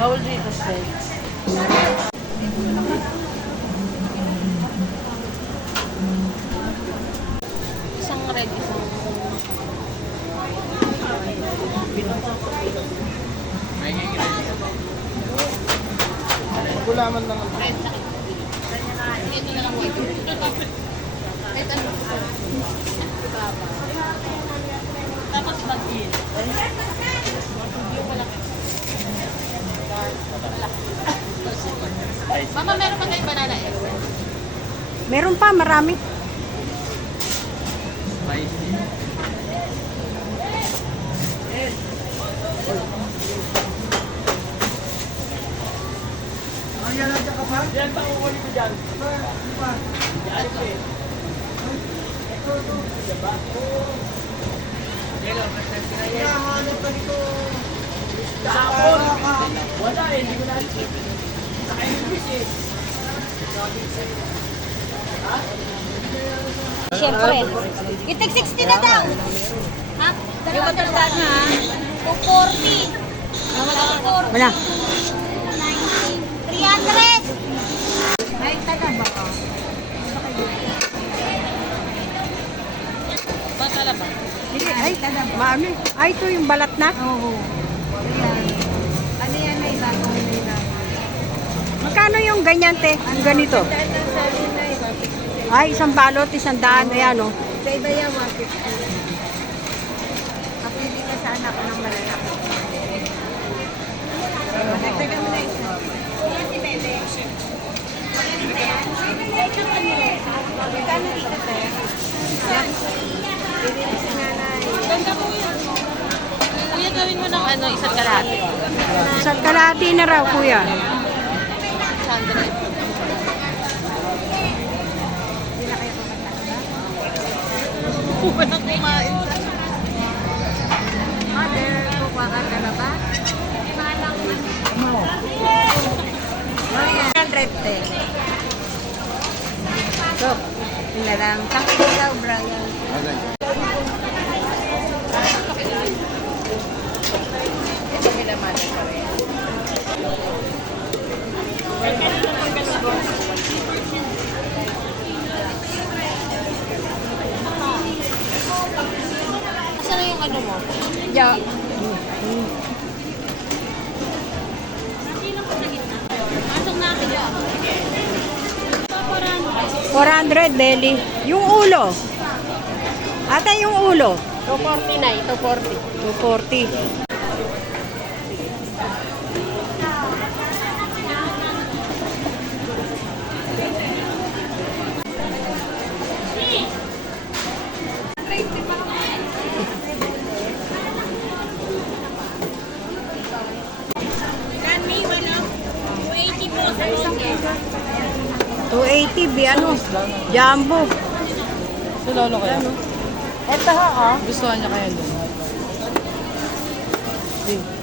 Bawal dito steaks. Isang red, isang May red. Gulaman lang ang red sa ito na lang white. Red ano? Tapos mag-in. Yung malaki. Mama, meron pa tayong banana eh. Meron pa, marami. spicy. Yan pa kukunin ko dyan. Wala eh, hindi ko na saka English eh. Siyempre. Itig 60 na daw. Ha? Yung matandaan ha? 240. Wala. 300. Ay, taga ba ka? Masala ba? Ay, taga ba? Ano? Ay, ito yung balat na? Oo. Ano yan na iba? Magkano yung ganyan, te? Yung ganito? Ay, isang balot, 100. Ayan, oh. Sa iba yan, 150. Kapili ka sa anak ko ng malalaki. Nagtaga mo na isa. Yan si Bebe. Magkano dito tayo? Bibili si nanay. Ganda po yun. Kuya, gawin mo ng ano, isang kalahati. Isang kalahati na raw, kuya. 100. Walang kumain sa mother, kukuha ka na ba? Malang ano? 100 te. So, yun na lang. Thank you daw, Brian. Ito sila mother pa rin. Saan yung ano mo? Yeah. Pasok na ako dyan. 400, belly. Yung ulo. Ate, yung ulo. 240 na, ito 40. 240. Kami, wala. 280 po sa 280, ano? Jumbo. Si Lolo kaya? Ito ha, oh. Gusto niya kaya doon? Okay.